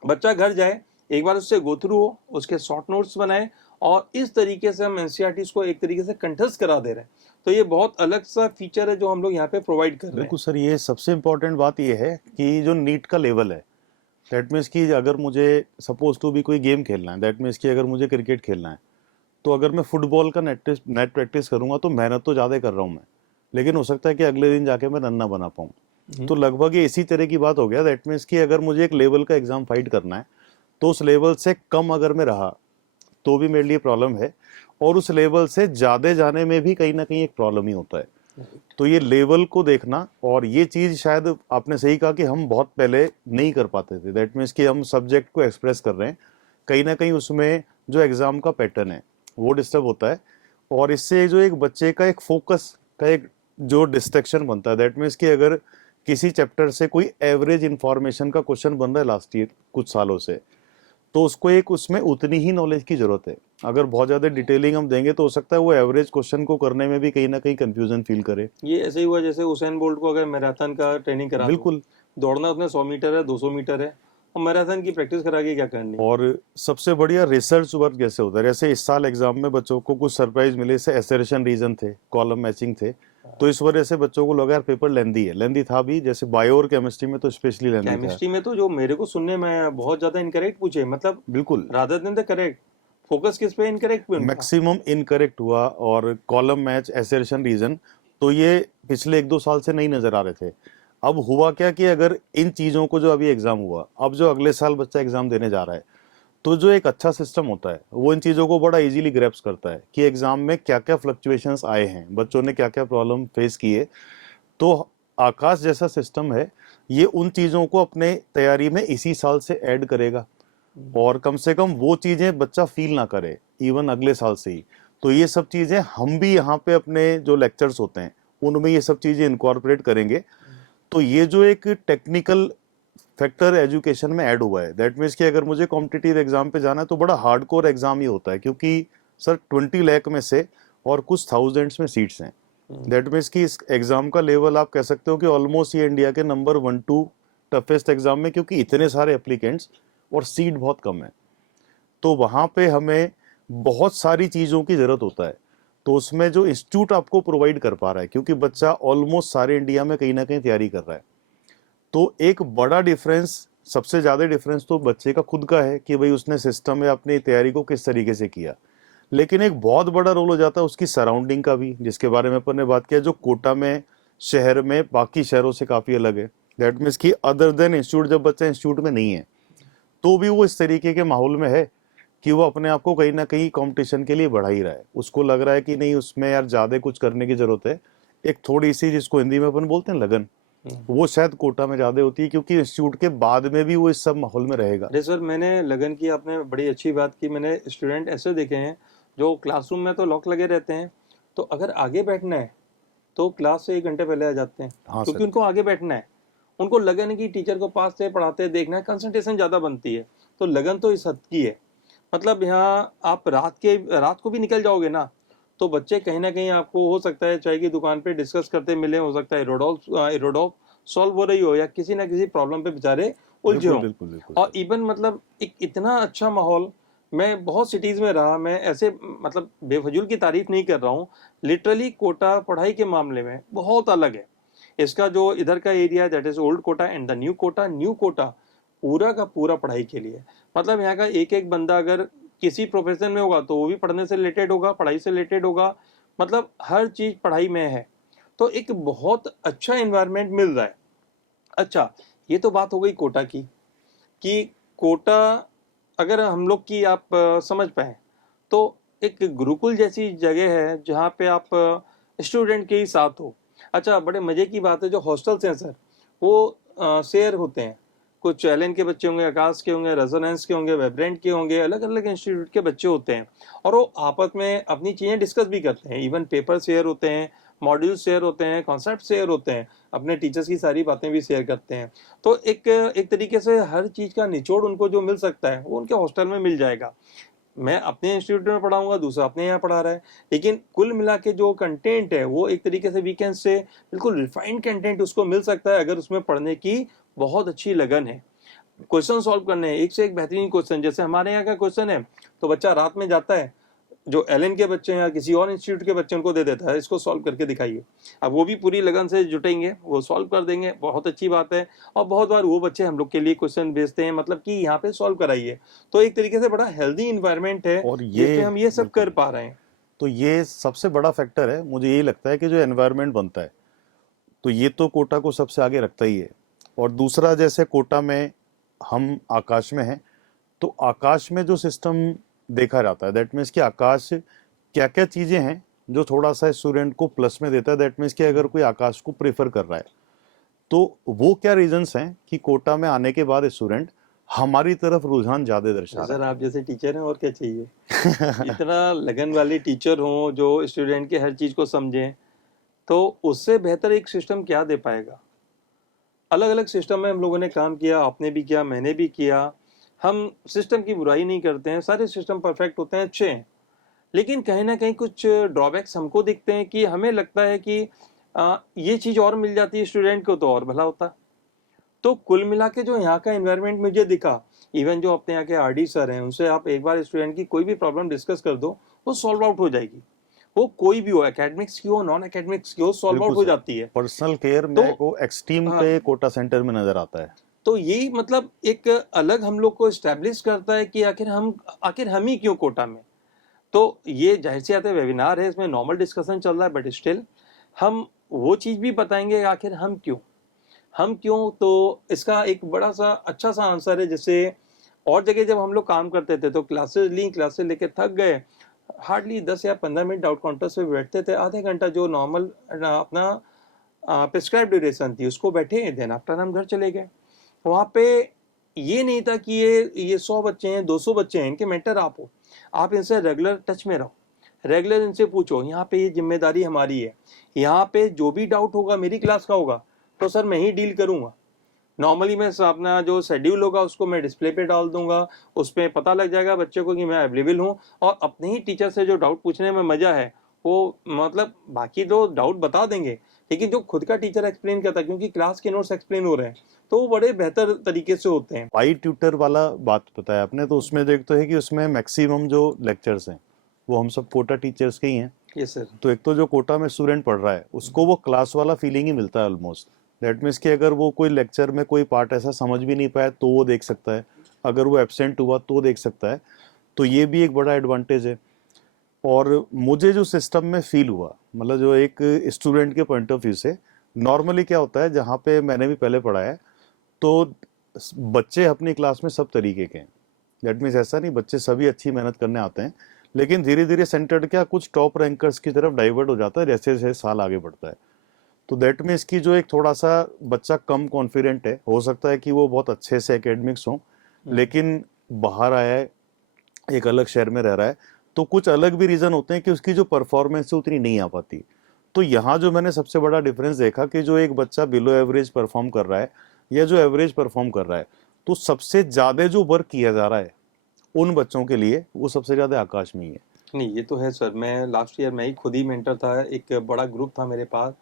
बच्चा घर जाए, एक बार उससे गो थ्रू हो, उसके शॉर्ट नोट्स बनाए, और इस तरीके से हम एनसीईआरटी को एक तरीके से कंठस्थ करा दे रहे हैं। तो ये बहुत अलग सा फीचर है जो हम लोग यहाँ पे प्रोवाइड कर रहे हैं। बिल्कुल सर, ये सबसे इम्पोर्टेंट बात ये है कि जो नीट का लेवल है, दैट मीन्स कि अगर मुझे सपोज टू भी कोई गेम खेलना है, दैट मीन्स कि अगर मुझे क्रिकेट खेलना है, तो अगर मैं फुटबॉल का नेट प्रैक्टिस करूंगा तो मेहनत तो ज़्यादा कर रहा हूँ मैं, लेकिन हो सकता है कि अगले दिन जाके मैं रन ना बना पाऊँ। तो लगभग ये इसी तरह की बात हो गया। दैट मीन्स कि अगर मुझे एक लेवल का एग्जाम फाइट करना है तो उस लेवल से कम अगर मैं रहा तो भी मेरे लिए प्रॉब्लम है, और उस लेवल से ज़्यादा जाने में भी कहीं ना कहीं एक प्रॉब्लम ही होता है। तो ये लेवल को देखना, और ये चीज़ शायद आपने सही कहा कि हम बहुत पहले नहीं कर पाते थे। दैट मीन्स कि हम सब्जेक्ट को एक्सप्रेस कर रहे हैं, कहीं ना कहीं उसमें जो एग्ज़ाम का पैटर्न है वो डिस्टर्ब होता है, और इससे जो एक बच्चे का एक फोकस का एक जो डिस्ट्रैक्शन बनता है। दैट मीन्स कि अगर किसी चैप्टर से कोई एवरेज इंफॉर्मेशन का क्वेश्चन बन रहा है लास्ट ईयर कुछ सालों से, तो उसको एक उसमें उतनी ही नॉलेज की जरूरत है। अगर बहुत ज़्यादा डिटेलिंग हम देंगे तो हो सकता है वो एवरेज क्वेश्चन को करने में भी कहीं ना कहीं कंफ्यूजन फील करे। ये ऐसे ही हुआ जैसे उसेन बोल्ट को अगर मैराथन का ट्रेनिंग करा दो, बिल्कुल। दौड़ना उसने 100 मीटर है, 200 मीटर है, और मैराथन की प्रैक्टिस करा के क्या करनी। और सबसे बढ़िया रिसर्च वर्क जैसे होता है, जैसे इस साल एग्जाम में बच्चों को कुछ सरप्राइज मिले, जैसे एसर्शन रीजन थे, कॉलम मैचिंग थे, तो इस वजह से बच्चों को लगा यार पेपर लेंदी है, लेंदी था भी, जैसे बायो और केमिस्ट्री में तो स्पेशली लेंदी था। केमिस्ट्री में तो जो मेरे को सुनने में बहुत ज्यादा इनकरेक्ट पूछे, मतलब बिल्कुल, rather than the correct, focus किस पे, इनकरेक्ट पे उनका। मैक्सिमम इनकरेक्ट हुआ, और कॉलम मैच, एसर्शन रीजन, तो ये पिछले 1-2 साल से नहीं नजर आ रहे थे। अब हुआ क्या कि अगर इन चीज़ों को, जो अभी एग्जाम हुआ, अब जो अगले साल बच्चा एग्जाम देने जा रहा है, तो जो एक अच्छा सिस्टम होता है वो इन चीज़ों को बड़ा इजीली ग्रैप्स करता है कि एग्जाम में क्या क्या फ्लक्चुएशंस आए हैं, बच्चों ने क्या क्या प्रॉब्लम फेस किए। तो आकाश जैसा सिस्टम है, ये उन चीज़ों को अपने तैयारी में इसी साल से ऐड करेगा, और कम से कम वो चीज़ें बच्चा फील ना करे इवन अगले साल से ही। तो ये सब चीज़ें हम भी यहाँ पे अपने जो लेक्चर्स होते हैं उनमें ये सब चीज़ें इनकॉर्पोरेट करेंगे। तो ये जो एक टेक्निकल फैक्टर एजुकेशन में ऐड हुआ है, दैट मीन्स कि अगर मुझे कॉम्पिटिटिव एग्जाम पे जाना है तो बड़ा हार्डकोर एग्जाम ही होता है, क्योंकि सर 20 लाख में से और कुछ थाउजेंड्स में सीट्स हैं। दैट मीन्स कि इस एग्जाम का लेवल आप कह सकते हो कि ऑलमोस्ट ये इंडिया के नंबर 1-2 टफेस्ट एग्जाम में, क्योंकि इतने सारे एप्लीकेंट्स और सीट बहुत कम है, तो वहाँ पे हमें बहुत सारी चीज़ों की ज़रूरत होता है। तो उसमें जो इंस्टीट्यूट आपको प्रोवाइड कर पा रहा है, क्योंकि बच्चा ऑलमोस्ट सारे इंडिया में कहीं ना कहीं तैयारी कर रहा है, तो एक बड़ा डिफरेंस, सबसे ज़्यादा डिफरेंस तो बच्चे का खुद का है कि भाई उसने सिस्टम में अपनी तैयारी को किस तरीके से किया, लेकिन एक बहुत बड़ा रोल हो जाता है उसकी सराउंडिंग का भी, जिसके बारे में अपन ने बात किया, जो कोटा में शहर में बाकी शहरों से काफ़ी अलग है। दैट मीन्स कि अदर देन इंस्टीट्यूट, जब बच्चा इंस्टीट्यूट में नहीं है तो भी वो इस तरीके के माहौल में है कि वो अपने आप को कहीं ना कहीं कंपटीशन के लिए बढ़ा ही रहा है। उसको लग रहा है कि नहीं, उसमें यार ज़्यादा कुछ करने की ज़रूरत है, एक थोड़ी सी, जिसको हिंदी में अपन बोलते हैं लगन, वो शायद कोटा में ज़्यादा होती है, क्योंकि इंस्टीट्यूट के बाद में भी वो इस सब माहौल में रहेगा। अरे सर, मैंने लगन की, आपने बड़ी अच्छी बात की। मैंने स्टूडेंट ऐसे देखे हैं जो क्लासरूम में तो लॉक लगे रहते हैं, तो अगर आगे बैठना है तो क्लास से 1 घंटे पहले आ जाते हैं, हाँ क्योंकि सर, उनको आगे बैठना है। उनको लगन है कि टीचर को पास से पढ़ाते देखना है, कंसंट्रेशन ज़्यादा बनती है। तो लगन तो इस हद की है, मतलब यहाँ आप रात को भी निकल जाओगे ना, तो बच्चे कहीं ना कहीं आपको हो सकता है चाय की दुकान पे डिस्कस करते मिले, हो सकता है रोडोल्फ सॉल्व हो रही हो, या किसी ना किसी प्रॉब्लम पे बेचारे उलझे बिल्कुल हों। बिल्कुल बिल्कुल और सर। इवन मतलब एक इतना अच्छा माहौल, मैं बहुत सिटीज़ में रहा, मैं ऐसे मतलब बेफजूल की तारीफ नहीं कर रहा हूँ, लिटरली कोटा पढ़ाई के मामले में बहुत अलग है। इसका जो इधर का एरिया है, that is old Kota and the new Kota. New Kota पूरा का पूरा पढ़ाई के लिए, मतलब यहाँ का एक एक बंदा अगर किसी प्रोफेशन में होगा तो वो भी पढ़ने से रिलेटेड होगा, पढ़ाई से रिलेटेड होगा, मतलब हर चीज पढ़ाई में है। तो एक बहुत अच्छा एनवायरनमेंट मिल रहा है। अच्छा, ये तो बात हो गई कोटा की, कि कोटा अगर हम लोग की आप समझ पाए तो एक गुरुकुल जैसी जगह है जहाँ पे आप स्टूडेंट के ही साथ हो। अच्छा, बड़े मजे की बात है, जो हॉस्टल्स हैं सर, वो शेयर होते हैं। कुछ एलन के बच्चे होंगे, आकाश के होंगे, रेजोनेंस के होंगे, वेबरेंट के होंगे, अलग अलग इंस्टीट्यूट के बच्चे होते हैं, और वो आपस में अपनी चीजें डिस्कस भी करते हैं। इवन पेपर शेयर होते हैं, मॉड्यूल शेयर होते हैं, कॉन्सेप्ट शेयर होते हैं, अपने टीचर्स की सारी बातें भी शेयर करते हैं। तो एक एक तरीके से हर चीज का निचोड़ उनको जो मिल सकता है वो उनके हॉस्टल में मिल जाएगा। मैं अपने इंस्टीट्यूट में पढ़ाऊंगा, दूसरा अपने यहाँ पढ़ा रहा है, लेकिन कुल मिला के जो कंटेंट है वो एक तरीके से वीकेंड से बिल्कुल रिफाइंड कंटेंट उसको मिल सकता है, अगर उसमें पढ़ने की बहुत अच्छी लगन है। क्वेश्चन सॉल्व करने हैं, एक से एक बेहतरीन क्वेश्चन। जैसे हमारे यहाँ का क्वेश्चन है तो बच्चा रात में जाता है, जो एलन के बच्चे हैं या किसी और इंस्टीट्यूट के बच्चे, उनको दे देता है, इसको सॉल्व करके दिखाइए। अब वो भी पूरी लगन से जुटेंगे, वो सॉल्व कर देंगे, बहुत अच्छी बात है। और बहुत बार वो बच्चे हम लोग के लिए क्वेश्चन भेजते हैं, मतलब कि यहाँ पे सॉल्व कराइए। तो एक तरीके से बड़ा हेल्दी इन्वायरमेंट है और जिसमें हम ये सब कर बिल्कुल, पा रहे हैं। तो ये सबसे बड़ा फैक्टर है, मुझे यही लगता है कि जो एनवायरनमेंट बनता है, तो ये तो कोटा को सबसे आगे रखता ही है। और दूसरा, जैसे कोटा में हम आकाश में हैं, तो आकाश में जो सिस्टम देखा जाता है, दैट मीन्स कि आकाश क्या क्या चीज़ें हैं जो थोड़ा सा स्टूडेंट को प्लस में देता है। दैट मीन्स कि अगर कोई आकाश को प्रेफर कर रहा है, तो वो क्या रीजंस हैं कि कोटा में आने के बाद स्टूडेंट हमारी तरफ रुझान ज़्यादा दर्शा सर, रहा आप जैसे टीचर हैं और क्या चाहिए। है। इतना लगन वाले टीचर हों जो स्टूडेंट के हर चीज को समझें, तो उससे बेहतर एक सिस्टम क्या दे पाएगा। अलग अलग सिस्टम में हम लोगों ने काम किया, आपने भी किया, मैंने भी किया। हम सिस्टम की बुराई नहीं करते हैं, सारे सिस्टम परफेक्ट होते हैं, अच्छे हैं। लेकिन कहीं ना कहीं कुछ ड्रॉबैक्स हमको दिखते हैं कि हमें लगता है कि ये चीज और मिल जाती है स्टूडेंट को तो और भला होता। तो कुल मिला के जो यहाँ का एनवायरनमेंट मुझे दिखा, इवन जो अपने यहाँ के आरडी सर हैं, उनसे आप एक बार स्टूडेंट की कोई भी प्रॉब्लम डिस्कस कर दो, वो सॉल्व आउट हो जाएगी। वो कोई भी हो, एकेडमिक्स की हो, नॉन एकेडमिक्स की हो, सॉल्व आउट बिल्कुल हो सर, जाती है। पर्सनल केयर तो मेरे को एक्सट्रीम हाँ, पे कोटा सेंटर में नजर आता है। तो यही मतलब एक अलग हम लोग को एस्टेब्लिश करता है कि आखिर हम ही क्यों कोटा में। तो ये जाहिर सी बात है, वेबिनार है, इसमें नॉर्मल डिस्कशन चल रहा है, बट स्टिल हम वो चीज भी बताएंगे आखिर हम क्यों। तो इसका एक बड़ा सा अच्छा सा आंसर है। जैसे और जगह जब हम लोग काम करते थे तो क्लासेस लेके थक गए, हार्डली 10 या 15 मिनट डाउट काउंटर्स पे बैठते थे, आधे घंटा जो नॉर्मल अपना प्रिस्क्राइब ड्यूरेशन थी उसको बैठे, देन आफ्टर हम घर चले गए। वहाँ पे ये नहीं था कि ये 100 बच्चे हैं, 200 बच्चे हैं, इनके मेंटर आप हो, आप इनसे रेगुलर टच में रहो, रेगुलर इनसे पूछो। यहाँ पे ये जिम्मेदारी हमारी है, यहाँ पे जो भी डाउट होगा मेरी क्लास का होगा तो सर मैं ही डील करूंगा। नॉर्मली मैं अपना जो शेड्यूल होगा उसको मैं डिस्प्ले पे डाल दूंगा, उस पर पता लग जाएगा बच्चे को कि मैं अवेलेबल हूँ। और अपने ही टीचर से जो डाउट पूछने में मजा है, वो मतलब बाकी तो डाउट बता देंगे, लेकिन जो खुद का टीचर एक्सप्लेन करता है, क्योंकि क्लास के नोट्स एक्सप्लेन हो रहे हैं, तो वो बड़े बेहतर तरीके से होते हैं। पाई ट्यूटर वाला बात बताया आपने, तो उसमें देखते हैं कि उसमें मैक्सिमम जो लेक्चर्स हैं वो हम सब कोटा टीचर्स के ही हैं। Yes sir. तो एक तो जो कोटा में स्टूडेंट पढ़ रहा है उसको वो क्लास वाला फीलिंग ही मिलता है ऑलमोस्ट। दैट मीन्स कि अगर वो कोई लेक्चर में कोई पार्ट ऐसा समझ भी नहीं पाया तो वो देख सकता है, अगर वो एब्सेंट हुआ तो देख सकता है। तो ये भी एक बड़ा एडवांटेज है। और मुझे जो सिस्टम में फील हुआ, मतलब जो एक स्टूडेंट के पॉइंट ऑफ व्यू से, नॉर्मली क्या होता है, जहाँ पे मैंने भी पहले पढ़ा है, तो बच्चे अपनी क्लास में सब तरीके के हैं। दैट मीन्स ऐसा नहीं बच्चे सभी अच्छी मेहनत करने आते हैं, लेकिन धीरे धीरे सेंटर्ड क्या कुछ टॉप रैंकर्स की तरफ डाइवर्ट हो जाता है जैसे जैसे साल आगे बढ़ता है। तो दैट मीन्स कि जो एक थोड़ा सा बच्चा कम कॉन्फिडेंट है, हो सकता है कि वो बहुत अच्छे से एकेडमिक्स हो, लेकिन बाहर आया है, एक अलग शहर में रह रहा है, तो कुछ अलग भी रीज़न होते हैं कि उसकी जो परफॉर्मेंस है उतनी नहीं आ पाती। तो यहाँ जो मैंने सबसे बड़ा डिफरेंस देखा कि जो एक बच्चा बिलो एवरेज परफॉर्म कर रहा है या जो एवरेज परफॉर्म कर रहा है, तो सबसे ज़्यादा जो वर्क किया जा रहा है उन बच्चों के लिए, वो सबसे ज़्यादा आकाश में ही है। नहीं, ये तो है सर। मैं लास्ट ईयर मैं ही खुद ही मेंटर था, एक बड़ा ग्रुप था मेरे पास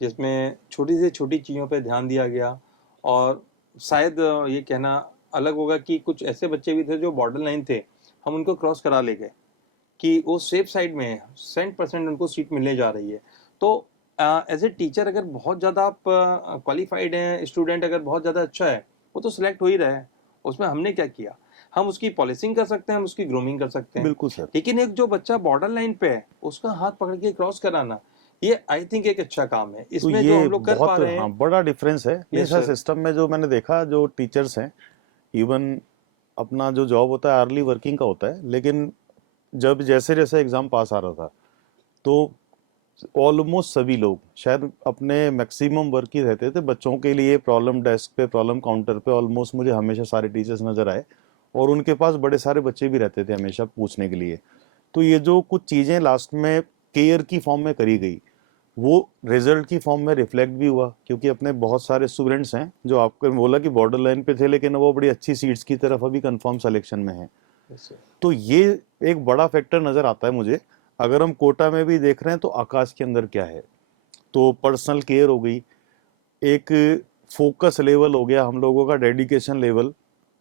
जिसमें छोटी से छोटी चीज़ों पे ध्यान दिया गया। और शायद ये कहना अलग होगा कि कुछ ऐसे बच्चे भी थे जो बॉर्डर लाइन थे, हम उनको क्रॉस करा ले गए कि वो सेफ साइड में है, 100% उनको सीट मिलने जा रही है। तो एज ए टीचर अगर बहुत ज़्यादा आप क्वालिफाइड हैं, स्टूडेंट अगर बहुत ज़्यादा अच्छा है, वो तो सिलेक्ट हो ही रहा है। उसमें हमने क्या किया, हम उसकी पॉलिसिंग कर सकते हैं, हम उसकी ग्रूमिंग कर सकते हैं। बिल्कुल सर। लेकिन एक जो बच्चा बॉर्डर लाइन पे है, उसका हाथ पकड़ के क्रॉस कराना, ये आई थिंक एक अच्छा काम है, तो इसमें जो ये हम लोग कर पा बहुत, रहे हाँ, हैं। बड़ा डिफरेंस है यस ऐसा सर। सिस्टम में। जो मैंने देखा, जो टीचर्स हैं, इवन अपना जो जॉब होता है अर्ली वर्किंग का होता है, लेकिन जब जैसे जैसे एग्ज़ाम पास आ रहा था, तो ऑलमोस्ट सभी लोग शायद अपने मैक्सिमम वर्क ही रहते थे बच्चों के लिए। प्रॉब्लम डेस्क पे, प्रॉब्लम काउंटर पे ऑलमोस्ट मुझे हमेशा सारे टीचर्स नज़र आए, और उनके पास बड़े सारे बच्चे भी रहते थे हमेशा पूछने के लिए। तो ये जो कुछ चीज़ें लास्ट में केयर की फॉर्म में करी गई, वो रिजल्ट की फॉर्म में रिफ्लेक्ट भी हुआ, क्योंकि अपने बहुत सारे स्टूडेंट्स हैं जो आपको बोला कि बॉर्डर लाइन पे थे, लेकिन वो बड़ी अच्छी सीट्स की तरफ अभी कंफर्म सिलेक्शन में हैं। Yes sir. तो ये एक बड़ा फैक्टर नज़र आता है मुझे। अगर हम कोटा में भी देख रहे हैं तो आकाश के अंदर क्या है, तो पर्सनल केयर हो गई, एक फोकस लेवल हो गया, हम लोगों का डेडिकेशन लेवल।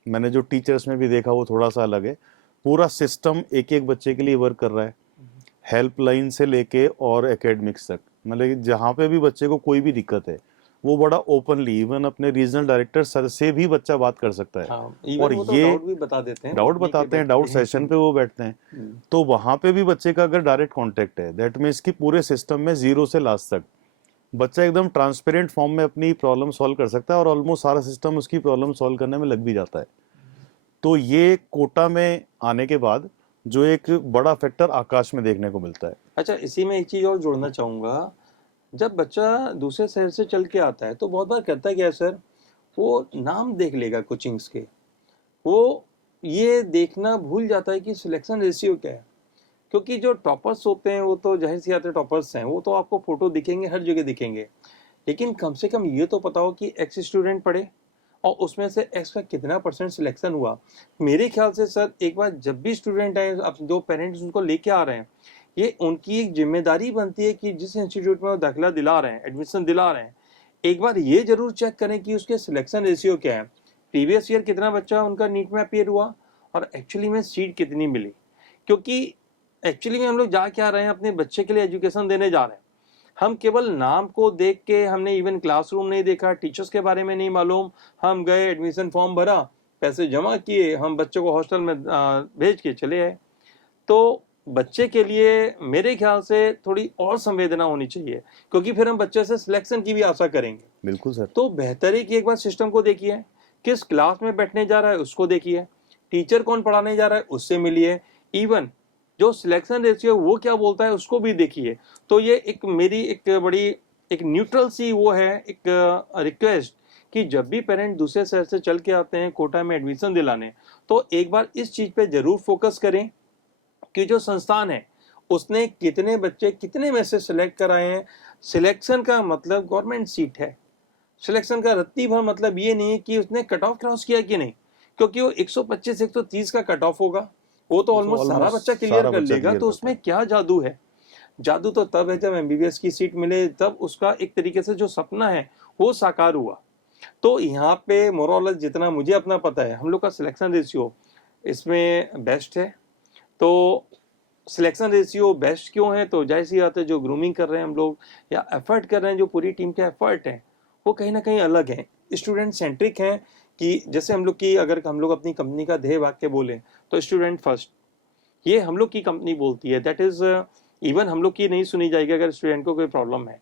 मैंने जो टीचर्स में भी देखा वो थोड़ा सा अलग है। पूरा सिस्टम एक एक बच्चे के लिए वर्क कर रहा है, हेल्पलाइन से लेके और एकेडमिक्स तक। मतलब कि जहाँ पे भी बच्चे को कोई भी दिक्कत है, वो बड़ा ओपनली, इवन अपने रीजनल डायरेक्टर सर से भी बच्चा बात कर सकता है। हाँ, इवन और वो तो ये डाउट भी बता देते हैं, डाउट मॉर्निंग के बताते हैं, बैठते डाउट हैं। सेशन पे वो बैठते हैं। तो वहाँ पे भी बच्चे का अगर डायरेक्ट कांटेक्ट है, दैट मीन्स कि पूरे सिस्टम में जीरो से लास्ट तक बच्चा एकदम ट्रांसपेरेंट फॉर्म में अपनी प्रॉब्लम सॉल्व कर सकता है, और ऑलमोस्ट सारा सिस्टम उसकी प्रॉब्लम सॉल्व करने में लग भी जाता है। तो ये कोटा में आने के बाद जो एक बड़ा फैक्टर आकाश में देखने को मिलता है। अच्छा, इसी में एक चीज और जोड़ना चाहूंगा। जब बच्चा दूसरे शहर से चल के आता है तो बहुत बार करता क्या है सर, वो नाम देख लेगा कोचिंग्स के, वो ये देखना भूल जाता है कि सिलेक्शन रेशियो क्या है। क्योंकि जो टॉपर्स होते हैं वो तो जाहिर सी बात है टॉपर्स हैं, वो तो आपको फोटो दिखेंगे, हर जगह दिखेंगे। लेकिन कम से कम ये तो पता हो कि एक्स स्टूडेंट पढ़े और उसमें से एक्स का कितना परसेंट सिलेक्शन हुआ। मेरे ख्याल से सर एक बार जब भी स्टूडेंट आए, अब जो पेरेंट्स उनको लेके आ रहे हैं, ये उनकी एक जिम्मेदारी बनती है कि जिस इंस्टीट्यूट में वो दाखिला दिला रहे हैं, एडमिशन दिला रहे हैं, एक बार ये जरूर चेक करें कि उसके सिलेक्शन रेशियो क्या है, प्रीवियस ईयर कितना बच्चा उनका नीट में अपियर हुआ और एक्चुअली में सीट कितनी मिली। क्योंकि एक्चुअली में हम लोग जा क्या रहे हैं, अपने बच्चे के लिए एजुकेशन देने जा रहे हैं। हम केवल नाम को देख के, हमने इवन क्लासरूम नहीं देखा, टीचर्स के बारे में नहीं मालूम, हम गए एडमिशन फॉर्म भरा, पैसे जमा किए, हम बच्चों को हॉस्टल में भेज के चले आए। तो बच्चे के लिए मेरे ख्याल से थोड़ी और संवेदना होनी चाहिए, क्योंकि फिर हम बच्चे से सिलेक्शन की भी आशा करेंगे। बिल्कुल सर। तो बेहतर है कि एक बार सिस्टम को देखिए, किस क्लास में बैठने जा रहा है उसको देखिए, टीचर कौन पढ़ाने जा रहा है उससे मिलिए, इवन जो सिलेक्शन रेशियो वो क्या बोलता है उसको भी देखिए। तो ये एक मेरी एक बड़ी एक न्यूट्रल सी वो है, एक रिक्वेस्ट कि जब भी पेरेंट दूसरे शहर से चल के आते हैं कोटा में एडमिशन दिलाने, तो एक बार इस चीज पे जरूर फोकस करें कि जो संस्थान है उसने कितने बच्चे कितने में से सिलेक्ट कराए हैं। सिलेक्शन का मतलब गवर्नमेंट सीट है, सिलेक्शन का रत्ती भर मतलब ये नहीं है कि उसने कट ऑफ क्रॉस किया कि नहीं, क्योंकि वो 125 130 का कट ऑफ होगा, वो तो तो ऑलमोस्ट सारा बच्चा ऑलमोस्ट क्लियर सारा कर बच्चा लेगा। क्लियर तो करता उसमें है। क्या जादू है? जादू तो तब है जब एमबीबीएस की सीट मिले, तब उसका एक तरीके से जो सपना है वो साकार हुआ। तो यहाँ पे मोरलेस जितना मुझे अपना पता है, हम लोग का सिलेक्शन रेशियो इसमें बेस्ट है। तो सिलेक्शन रेशियो बेस्ट क्यों है? तो जाहिर सी बात है, जो ग्रूमिंग कर रहे हैं हम लोग या एफर्ट कर रहे हैं, जो पूरी टीम के एफर्ट है वो कहीं ना कहीं अलग है, स्टूडेंट सेंट्रिक है। कि जैसे हम लोग की, अगर हम लोग अपनी कंपनी का ध्येय वाक्य बोले तो स्टूडेंट फर्स्ट, ये हम लोग की कंपनी बोलती है। दैट इज इवन हम लोग की नहीं सुनी जाएगी अगर स्टूडेंट को कोई प्रॉब्लम है।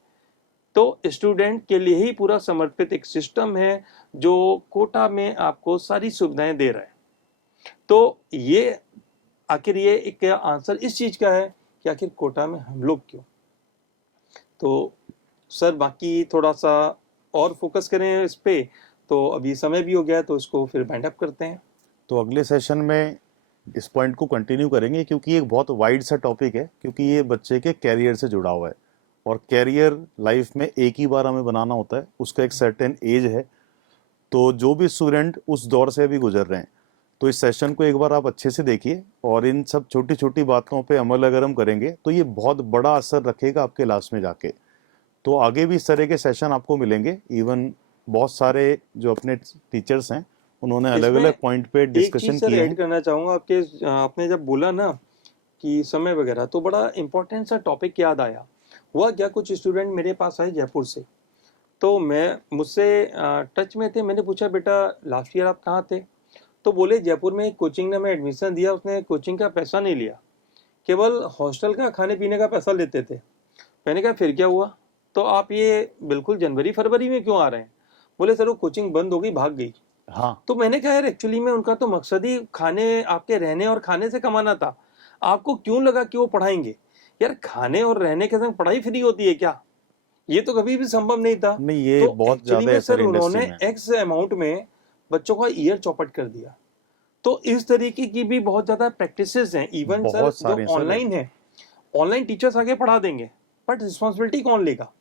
तो स्टूडेंट के लिए ही पूरा समर्पित एक सिस्टम है जो कोटा में आपको सारी सुविधाएं दे रहा है। तो ये आखिर ये एक आंसर इस चीज का है कि आखिर कोटा में हम लोग क्यों। तो सर बाकी थोड़ा सा और फोकस करें इस पे। तो अभी समय भी हो गया है तो इसको फिर बाइंड अप करते हैं। तो अगले सेशन में इस पॉइंट को कंटिन्यू करेंगे, क्योंकि ये एक बहुत वाइड सा टॉपिक है, क्योंकि ये बच्चे के कैरियर से जुड़ा हुआ है, और कैरियर लाइफ में एक ही बार हमें बनाना होता है, उसका एक सर्टेन एज है। तो जो भी स्टूडेंट उस दौर से अभी गुजर रहे हैं, तो इस सेशन को एक बार आप अच्छे से देखिए, और इन सब छोटी छोटी बातों पे अमल अगर हम करेंगे तो ये बहुत बड़ा असर रखेगा आपके लास्ट में जाके। तो आगे भी इस तरह के सेशन आपको मिलेंगे। इवन बहुत सारे जो अपने टीचर्स हैं उन्होंने अलग इसमें अलग पॉइंट पे एक चीज डिस्कशन सर किए ऐड हैं। करना चाहूंगा आपके, आपने जब बोला ना कि समय वगैरह, तो बड़ा इंपॉर्टेंट सा टॉपिक याद आया। हुआ क्या, कुछ स्टूडेंट मेरे पास आए जयपुर से, तो मैं मुझसे टच में थे। मैंने पूछा बेटा लास्ट ईयर आप कहाँ थे? तो बोले जयपुर में एक कोचिंग ने मैं एडमिशन दिया, उसने कोचिंग का पैसा नहीं लिया, केवल हॉस्टल का खाने पीने का पैसा लेते थे। मैंने कहा फिर क्या हुआ? तो आप ये बिल्कुल जनवरी फरवरी में क्यों आ रहे हैं? बोले सर वो कोचिंग बंद हो गई, भाग गई। हाँ, तो मैंने कहा यार एक्चुअली में उनका तो मकसद ही खाने, आपके रहने और खाने से कमाना था। आपको क्यों लगा कि वो पढ़ाएंगे? यार खाने और रहने के संग पढ़ाई फ्री होती है क्या? ये तो कभी भी संभव नहीं था। नहीं ये तो बहुत एक्चुअली ज्यादा में है सर सर इंडस्ट्री उन्होंने में। एक्स अमाउंट में बच्चों का ईयर चौपट कर दिया। तो इस तरीके की भी बहुत ज्यादा प्रैक्टिसेस हैं। इवन सर बहुत जो सारे सर, ऑनलाइन है, ऑनलाइन टीचर्स आगे पढ़ा देंगे, बट रिस्पॉन्सिबिलिटी कौन लेगा?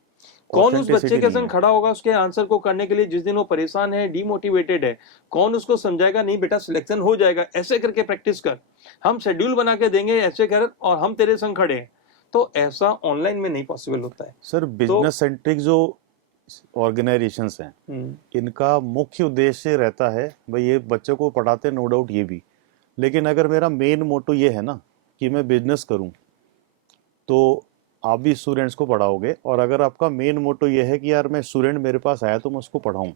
कौन उस बच्चे ऑथेंटिसिटी के नहीं संग है। खड़ा होगा उसके आंसर को करने के लिए जिस दिन वो परेशान है, डीमोटिवेटेड है? कौन उसको समझाएगा नहीं बेटा सिलेक्शन हो जाएगा, ऐसे करके प्रैक्टिस कर, हम शेड्यूल बना के देंगे, ऐसे कर और हम तेरे संग खड़े हैं। तो ऐसा ऑनलाइन में नहीं पॉसिबल होता है। सर तो बिजनेस सेंट्रिक जो ऑर्गेनाइजेशंस हैं, इनका मुख्य उद्देश्य रहता है भाई ये बच्चों को पढ़ाते नो डाउट ये भी, लेकिन अगर मेरा मेन मोटो ये है ना कि मैं बिजनेस करूं, तो आप भी स्टूडेंट्स को पढ़ाओगे, और अगर आपका मेन मोटो ये है कि यार मैं स्टूडेंट मेरे पास आया तो मैं उसको पढ़ाऊं,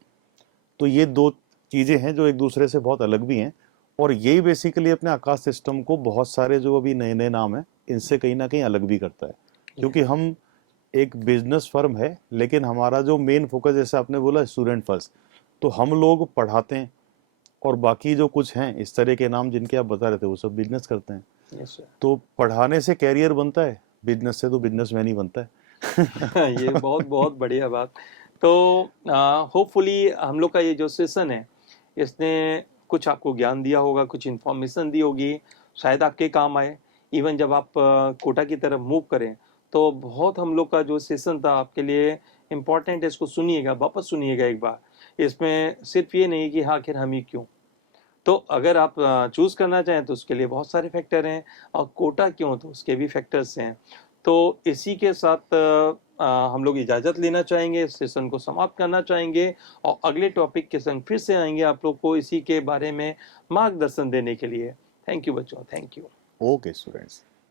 तो ये दो चीज़ें हैं जो एक दूसरे से बहुत अलग भी हैं। और यही बेसिकली अपने आकाश सिस्टम को बहुत सारे जो अभी नए नए नाम हैं इनसे कहीं ना कहीं अलग भी करता है, क्योंकि हम एक बिजनेस फर्म है लेकिन हमारा जो मेन फोकस, जैसे आपने बोला स्टूडेंट फर्स्ट, तो हम लोग पढ़ाते हैं और बाकी जो कुछ हैं इस तरह के नाम जिनके आप बता रहे थे वो सब बिजनेस करते हैं। Yes sir. तो पढ़ाने से कैरियर बनता है, बिजनेस से तो बिजनेसमैन ही बनता है। ये बहुत बहुत बढ़िया बात। तो होपफुली हम लोग का ये जो सेशन है, इसने कुछ आपको ज्ञान दिया होगा, कुछ इन्फॉर्मेशन दी होगी, शायद आपके काम आए। इवन जब आप कोटा की तरफ मूव करें, तो बहुत हम लोग का जो सेशन था आपके लिए इम्पोर्टेंट है। इसको सुनिएगा, वापस सुनिएगा एक बार। इसमें सिर्फ ये नहीं कि हाँ आखिर हम ही क्यों। तो अगर आप चूज करना चाहें तो उसके लिए बहुत सारे फैक्टर हैं, और कोटा क्यों तो उसके भी फैक्टर्स हैं। तो इसी के साथ हम लोग इजाज़त लेना चाहेंगे, इस सेशन को समाप्त करना चाहेंगे, और अगले टॉपिक के संग फिर से आएंगे आप लोग को इसी के बारे में मार्गदर्शन देने के लिए। थैंक यू बच्चों, थैंक यू। Okay students.